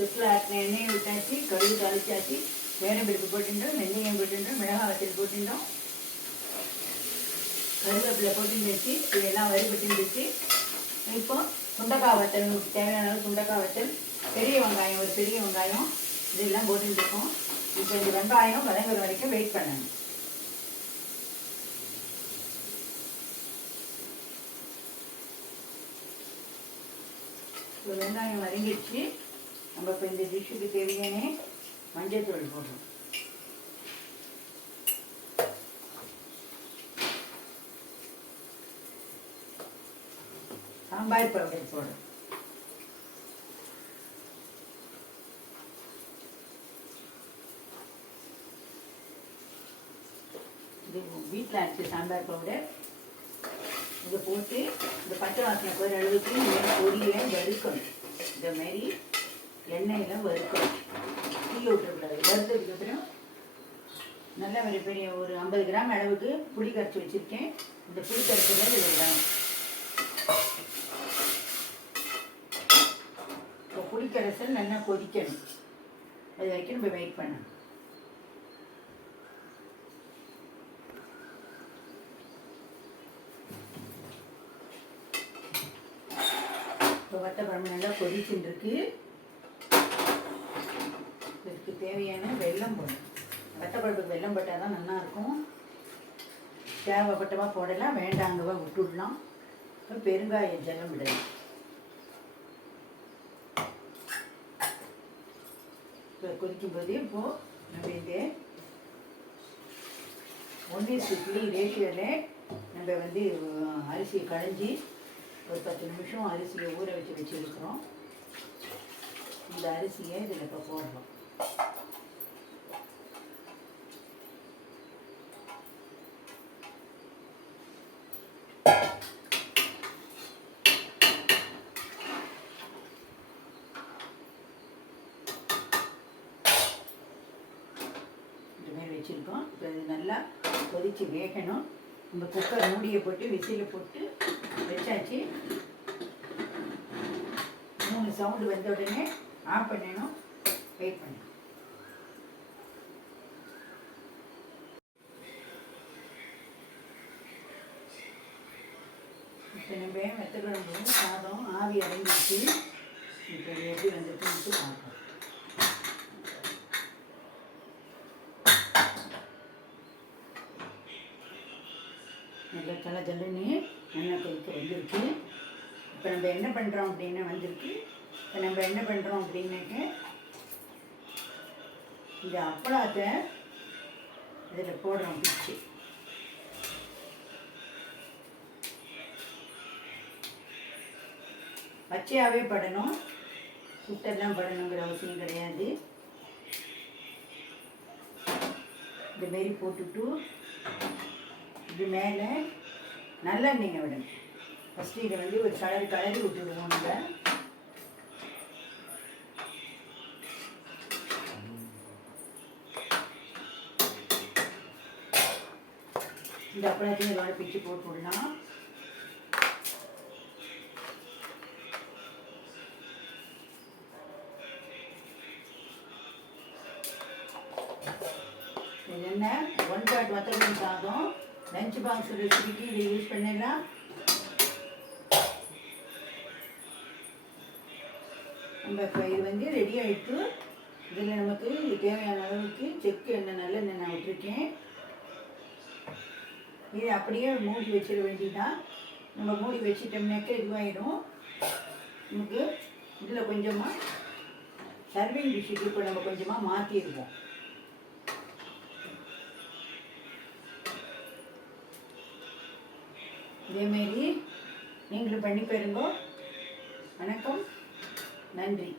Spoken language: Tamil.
சுற்றுலா ஆட்டின எண்ணெயை விட்டாச்சு கடுகு தாளிச்சாச்சு வேனப்பருப்பு போட்டுட்டோம் வெந்தயம் போட்டுட்டோம் மிளகாய் வச்சல் போட்டுட்டோம் கருவேப்பிலை போட்டுருந்துச்சு இதெல்லாம் வறுபட்டுருந்துச்சு இப்போ சுண்டக்காய் வத்தல் தேவையான அளவு சுண்டக்காய் வத்தல். பெரிய வெங்காயம் ஒரு பெரிய வெங்காயம். இதெல்லாம் போட்டுருந்துருக்கோம் இப்போ இந்த வெங்காயம் வதங்குற வரைக்கும் வெயிட் பண்ணணும். வெங்காயம் வதங்கிடுச்சு. நம்ம இப்போ இந்த டிஷ்ஷுக்கு தேவையான மஞ்சள்தூள் போடுறோம். சாம்பார் பவுடர் போடுறோம். இது வீட்டில் அரைச்ச சாம்பார் பவுடர். இதை போட்டு இந்த பச்சை வாசனை போகிற அளவுக்கு இந்த வறுக்கணும். இந்த மாதிரி எண்ணெயில் வறுக்கணும் தீ விட்டுறக்கூடாது வறுத்ததுக்கப்புறம் நல்ல ஒரு பெரிய ஒரு ஐம்பது கிராம் அளவுக்கு புளி கரைச்சி வச்சுருக்கேன். இந்த புளி கரைச்சல இதில் விடணும். இப்போ புளி கரைசல் நல்லா கொதிக்கணும். அது வரைக்கும் நம்ம வெயிட் பண்ணணும். இப்போ வத்த குழம்பு நல்லா கொதிச்சுட்டு இருக்கு. இதுக்கு தேவையான வெள்ளம் போடணும் வத்த வெள்ளம் போட்டால் தான் நல்லாயிருக்கும். தேவைப்பட்டவா போடலாம் வேண்டாங்கவா விட்டுடலாம். அப்புறம் பெருங்காய ஜலம் விடலாம். இப்போ கொதிக்கும் போது இப்போது நம்ம இந்த ஒன்று சுற்றி ரேஷியோவில் நம்ம வந்து அரிசியை களைஞ்சி ஒரு பத்து நிமிஷம் அரிசியை ஊற வச்சு வச்சுருக்கிறோம். இந்த அரிசியை இதில் இப்போ போடுறோம். வச்சுருக்கோம். இப்போ இது நல்லா கொதித்து வேகணும். நம்ம குக்கர் மூடியை போட்டு விசில் போட்டு வச்சாச்சு. மூணு சவுண்டு வந்த உடனே ஆஃப் பண்ணணும். வெயிட் பண்ணணும். இப்போ நம்ம சாதம் ஆவி அடங்கிடுச்சு. இப்போ இது எப்படி வந்துருக்குன்னு பார்ப்போம். நல்லா தலை ஜல்லுன்னு எண்ணெய் கொதிக்க வந்திருக்கு. இப்போ நம்ம என்ன பண்ணுறோம் அப்படின்னா வந்திருக்கு. இப்போ நம்ம என்ன பண்ணுறோம் அப்படின்னாக்க இந்த அப்பளத்தை இதில் போடுறோம் பிச்சு. பச்சையாகவே படணும். சுட்டெல்லாம் படணுங்கிற அவசியம் கிடையாது. இந்த மாரி போட்டுட்டு இது மேலே நல்லெண்ணெயை விடணும். ஃபஸ்ட்டு இதை வந்து ஒரு கலர் கலரி விட்டுடுவோம் நம்ம. இந்த அப்பளத்தையும் இதோட பிச்சு போட்டு விடலாம். இது என்ன ஒன் பாட் வத்தல் சாதம். லஞ்ச் பாக்ஸ் ரெசிபிக்கு இதை யூஸ் பண்ணிடலாம். நம்ம இப்போ இது வந்து ரெடி ஆகிட்டு இதில் நமக்கு தேவையான அளவுக்கு செக்கு எண்ணெய் நல்லெண்ணெய் நான் விட்டுருக்கேன். இது அப்படியே மூடி வச்சிட வேண்டிதான் நம்ம மூடி வச்சிட்டோம்னாக்க இதுவாயிடும். நமக்கு இதில் கொஞ்சமாக சர்விங் டிஷ்ஷுக்கு இப்போ நம்ம கொஞ்சமாக மாற்றிடுவோம் இதேமாரி நீங்களும் பண்ணி பாருங்க. வணக்கம். நன்றி.